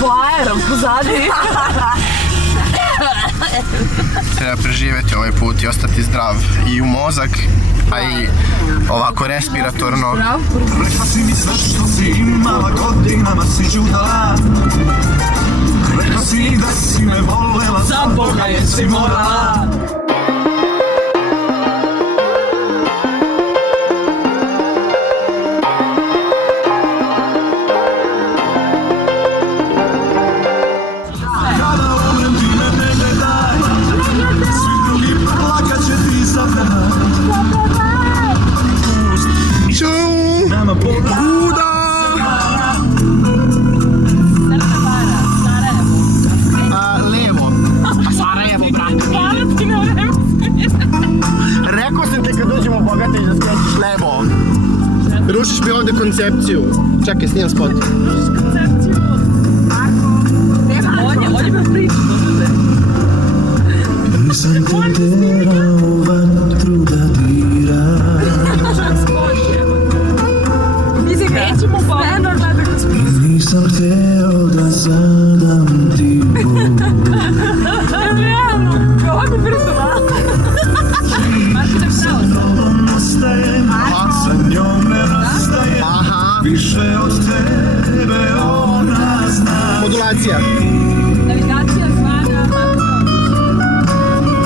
voajerom pozadi. Treba preživjeti ovaj put i ostati zdrav i u mozak, a i ovako respiratorno. Rekla si mi sve što si imala, godinama si žudala. Rekla si da si me volela, za Boga jesi morala. Rušiš mi ovdje koncepciju. Čekaj, snimam spot. Koncepciju. On je me priča do ljude. Nisam te terao u vatru da diram. Mi se krećemo sve normalno da spriješ. Nisam hteo da zadam ti bol. Realno, kao ovako brzo. Marko da pravo. Sa njom ne rastaje, više od tebe ona zna. Modulacija. Navigacija zvana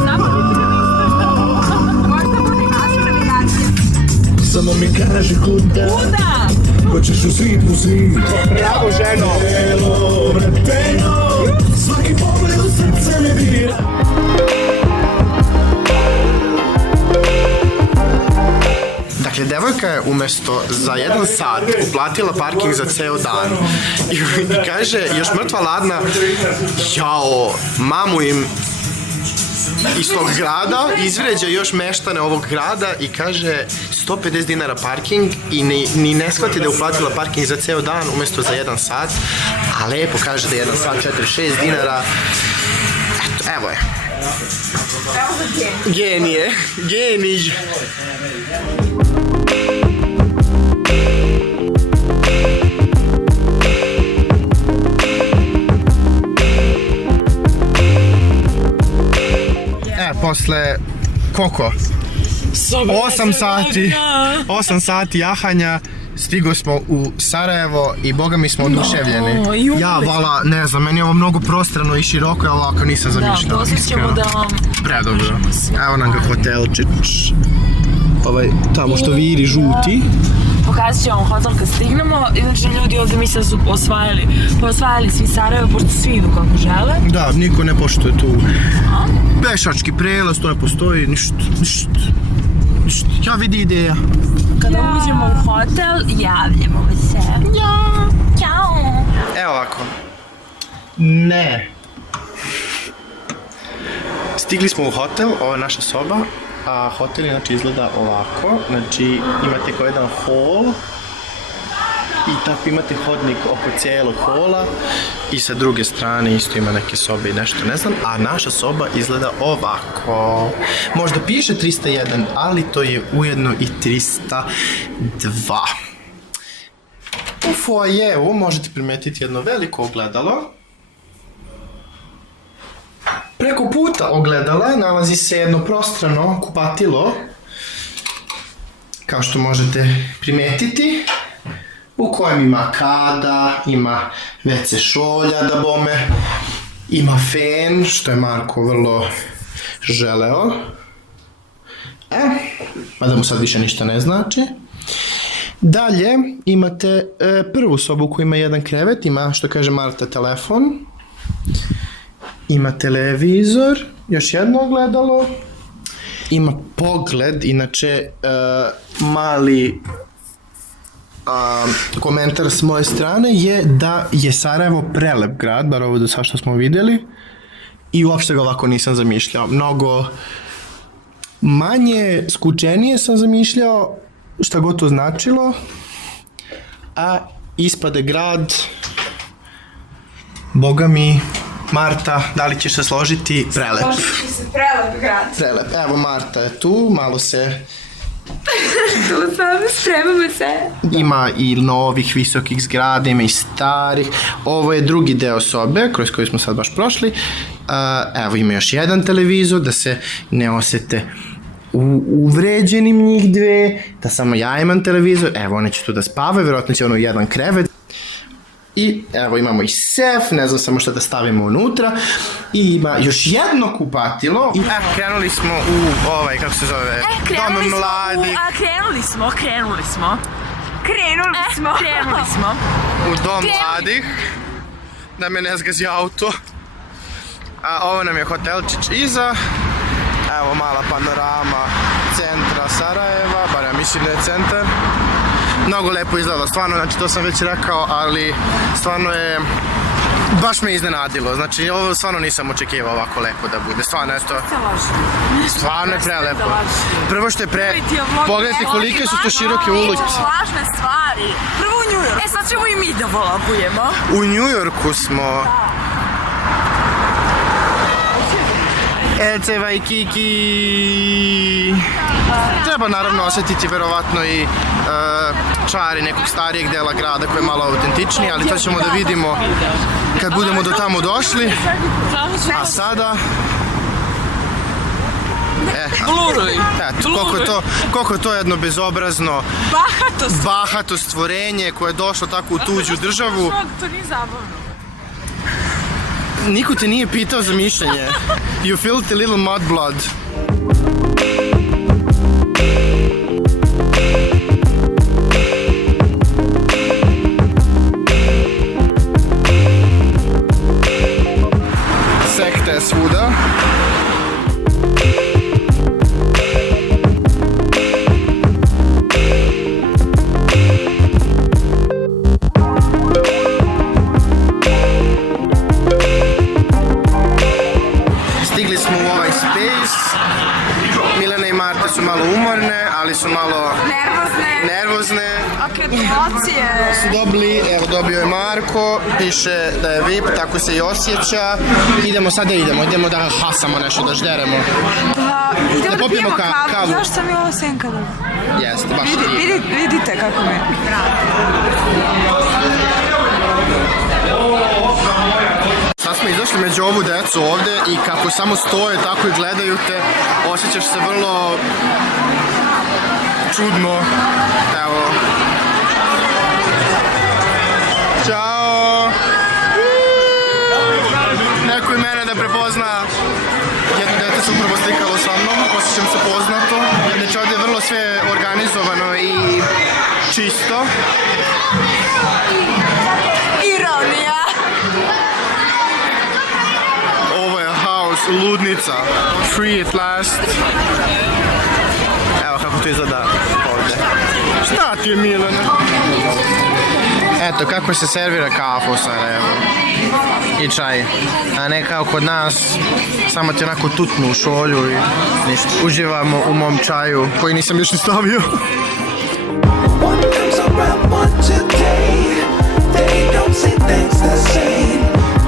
Samo možda bude naša navigacija. Samo mi kaži kuda, hoćeš u svit u svit. Bravo, ženo. Telo vrteno, svaki pogled u srce me dira. Dakle, devojka je umjesto za 1 sat uplatila parking za ceo dan i kaže, još mrtva ladna, jao, mamu im iz tog grada, izvređa još meštane ovog grada i kaže 150 dinara parking i ni ne shvati da je uplatila parking za ceo dan umjesto za 1 sat, a lepo kaže da je 1 sat 46 dinara. Eto, evo je. Genije, genij. Posle koliko? 8 sati jahanja stigo smo u Sarajevo i boga mi smo oduševljeni. Ja, vala, ne znam, meni je ovo mnogo prostrano i široko, ja ovako nisam zamišljala. Da, dosta ćemo da... Predobro. Evo nam ga hotelčić. Ovaj, tamo što viri žuti. Pokazat ću vam hotel kad stignemo, inače ljudi ovdje misle da su osvajali svi Sarajevo, pošto svi idu kako žele. Da, niko ne poštuje tu pešački prelaz, to ne postoji, ništa. Ja vidi ideja. Kada uđemo u hotel, javljamo se. Ja, ćao. Evo ovako. Ne. Stigli smo u hotel, ovo je naša soba. A hotel inače izgleda ovako, znači imate kao jedan hol i tako imate hodnik oko cijelog hola i sa druge strane isto ima neke sobe i nešto, ne znam, a naša soba izgleda ovako. Možda piše 301, ali to je ujedno i 302. U foajeu možete primetiti jedno veliko ogledalo. Preko puta ogledala nalazi se jedno prostrano kupatilo, kao što možete primetiti, u kojem ima kada, ima WC šolja da bome, ima fen, što je Marko vrlo želeo. Mada mu sad više ništa ne znači. Dalje imate prvu sobu koja ima jedan krevet, ima, što kaže Marta, telefon. Ima televizor, još jedno ogledalo, ima pogled, inače mali komentar s moje strane je da je Sarajevo prelep grad, bar ovo do sad što smo vidjeli, i uopšte ga ovako nisam zamišljao. Mnogo manje, skučenije sam zamišljao, šta god to značilo, a ispade grad, boga mi, Marta, da li ćeš se složiti? Prelep. Složiti se, prelep grad. Prelep. Evo, Marta je tu, malo se tu sam, spremamo se. Ima i novih visokih zgrada, ima i starih. Ovo je drugi deo sobe kroz koju smo sad baš prošli. Evo ima još jedan televizor da se ne osete uvređenim njih dve, da samo ja imam televizor. Evo one će tu da spavaju, vjerojatno će ono jedan krevet. I evo imamo i sef, ne znam samo šta da stavimo unutra. I ima još jedno kupatilo. I krenuli smo u ovaj, kako se zove, dom mladih. Krenuli smo. U dom mladih. Da me ne zgazi auto. A ovo nam je hotelčić iza. Evo mala panorama centra Sarajeva, bar ja mislim da je centar. Mnogo lepo izgleda, stvarno, znači to sam već rekao, ali stvarno je, baš me iznenadilo, znači ovo stvarno nisam očekivao ovako lepo da bude, stvarno je to, stvarno je prelepo. Prvo što je pogledajte kolike su to široke ulice. Važne stvari, prvo u New Yorku. Sad ćemo i mi da volapujemo. U New Yorku smo. Elce Waikiki. Treba naravno osjetiti verovatno i čari nekog starijeg dela grada koji je malo autentičniji, ali to ćemo da vidimo kad budemo do tamo došli. A sada... koliko je to jedno bezobrazno, bahato stvorenje koje je došlo tako u tuđu državu. To nije zabavno. Niko te nije pitao za mišljenje. You filthy little mudblood. Sekta je svuda. Stigli smo u ovaj space. Milena i Marta su malo umorne, ali su malo nervozne. Ok, emocije. Su dobili, evo dobio je Marko, piše da je VIP, tako se i osjeća. Idemo sad da idemo da hasamo nešto, da žderemo. Idemo da pijemo kavu. Zašto sam i ovo senkala? Jeste, baš nije. Vidite kako me Sad smo izašli među ovu decu ovde i kako samo stoje, tako i gledaju te, osjećaš se vrlo čudno. Evo. Ćao! Neko i mene da prepozna. Jedno dete se upravo slikalo sa mnom, osjećam se poznato. Znači ovdje je vrlo sve organizovano i čisto. ironija. Ovo je house, ludnica. Free at last. Evo kako to izgleda ovdje. Šta ti je, Milena? Eto kako se servira kafa u Sarajevu. I čaj. A ne kao kod nas, samo ti onako tutnu u šolju i ništa. Uživamo u mom čaju koji nisam još ni stavio. One comes around one today. They don't say things the same.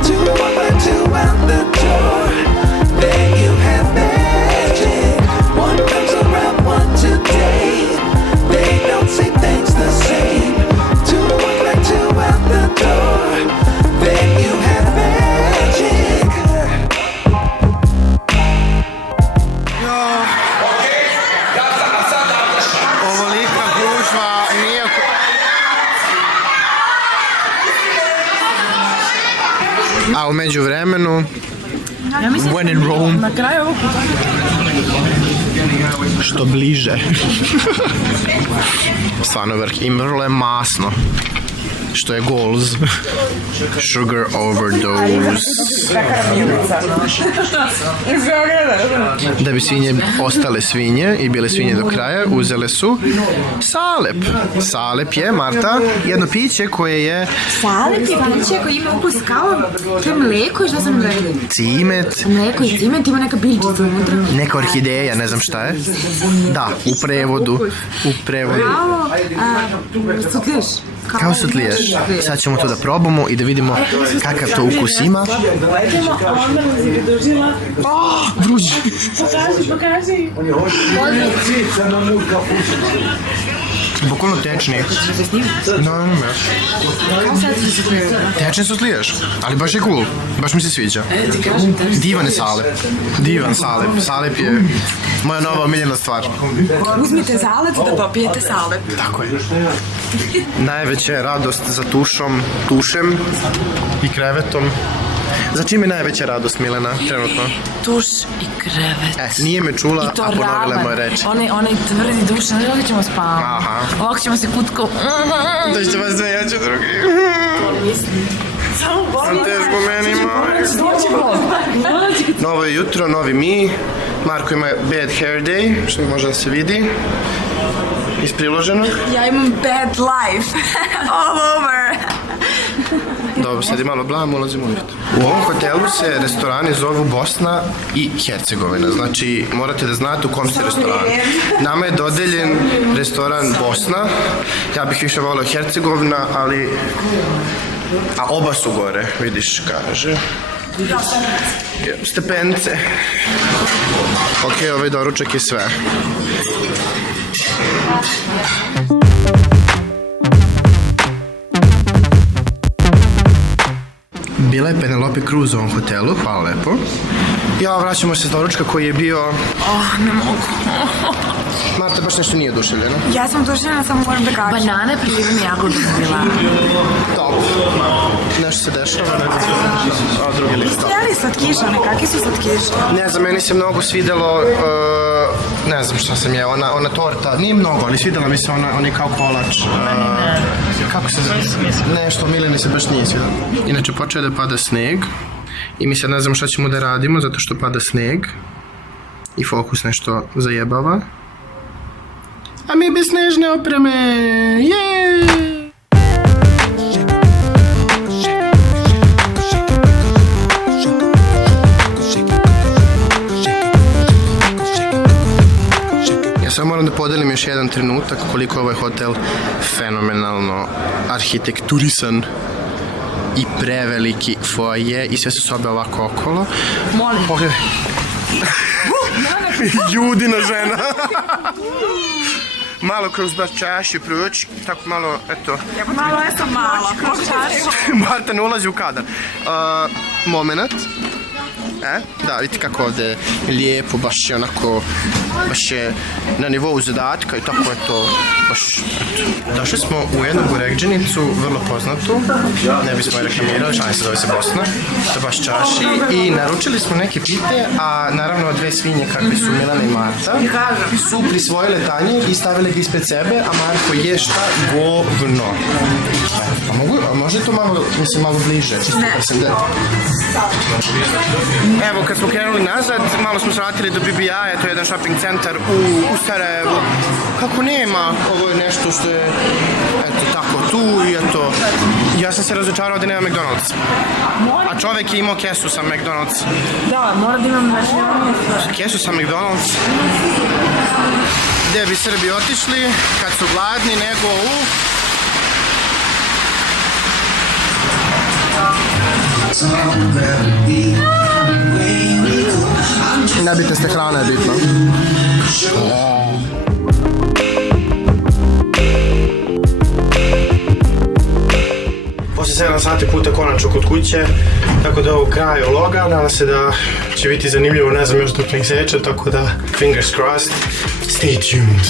Two walk like two out the door. Then you have magic. One comes around one today. They don't say things the same. Two walk like two out the door. Then you have magic. Ovolika gužva nije... A u međuvremenu, when in Rome, Na kraju ovog što bliže. Stvarno vrh, i vrlo je masno. Što je goals. Sugar overdose. Da bi svinje ostale svinje i bile svinje do kraja, uzele su salep. Salep je, Marta, jedno piće koje je... Salep je piće koji ima ukus kao... To je mleko i šta sam rekla? Cimet. Mleko i cimet, ima neka biljčica unutra. Neka orhideja, ne znam šta je. Da, u prevodu. U prevodu. Kao... Sukleš. Kao sutliješ. Sad ćemo to da probamo i da vidimo kakav to ukus ima. Leđemo, a onda nas je pridružila. Vruć. Pokaži. Bukvalno tečni. No, ne. Tečni sutliješ, ali baš je cool. Baš mi se sviđa. Ti kažem, Divan je salep. Divan salep. Salep je moja nova omiljena stvar. uzmite zalet da popijete salep. Tako je. Najveća je radost za tušem i krevetom. Za čim je najveća radost, Milena, trenutno? Tuš i krevet. Nije me čula, I to a ponovila je raban. moje reči. Onaj tvrdi duš, znaš ovdje ćemo spavati. Aha. Ovako ćemo se kutko. Da ćete vas dve, ja ću drugi. Sam teško meni, Novo je jutro, novi mi. Marko ima bad hair day, što može da se vidi. Iz priloženog. Ja imam bad life. All over. Dobro, sad je malo blam, ulazimo u lift. U ovom hotelu se restorani zovu Bosna i Hercegovina. Znači, morate da znate u kom se restoranu. Nama je dodeljen restoran Bosna. Ja bih više volio Hercegovina, ali... A oba su gore, vidiš, kaže. Stepence. Ok, ovaj doručak je sve. Bila je Penelope Cruz u ovom hotelu, hvala lepo. Ja, vraćamo se s doručka koji je bio... Ne mogu. Marta baš nešto nije oduševljena. Ja sam oduševljena, samo moram da kažem. Banane priljivim jagodu bila. Top. Nešto se dešava, ne znam. A drugi list. Jeli slatkiša, kakvi su slatkiši? Ne znam, meni se mnogo svidelo, ne znam šta sam jeo, ona torta, nije mnogo, ali svidela mi se onaj kao kolač. Kako se zove? Nešto, Mileni se baš nije svidelo. Inače, počeo je da pada sneg i mi sad ne znam šta ćemo da radimo, zato što pada sneg i fokus nešto zajebava. A mi bez snežne opreme, jeee! Samo moram da podelim još jedan trenutak koliko je ovaj hotel fenomenalno arhitekturisan i preveliki foaje i sve su sobe ovako okolo. Molim. Pogledaj. Judina žena. Malo kroz baš čašće proći, tako malo, eto. Malo je sam mala, kroz čašu. Marta ne ulazi u kadar. Moment. Da, vidite kako ovdje je lijepo, baš je onako, baš je na nivou zadatka i tako je to, baš, eto. Došli smo u jednu Burekđenicu, vrlo poznatu, ne bismo je reklamirali, šalim se zove se Bosna, to baš čaši i naručili smo neke pite, a naravno dve svinje kakve su Milana i Marta, su prisvojile tanjir i stavile ga ispred sebe, a Marko je šta? Govno. A može to malo, mislim, malo bliže, čisto da sam dete. Evo, kad smo krenuli nazad, malo smo se vratili do BBI-a, to je jedan shopping centar u Sarajevu. Kako nema, ovo je nešto što je, eto, tako tu i eto. Ja sam se razočarao da nema McDonald's. A čovek je imao kesu sa McDonald's. Da, mora da imam Kesu sa McDonald's. Gde bi Srbi otišli kad su gladni nego u... Nabite ste, hrana je bitno. Poslije 7 sati puta konačno kod kuće, tako da je ovo kraj vloga, nadam se da će biti zanimljivo, ne znam još dok ne seče, tako da fingers crossed, stay tuned.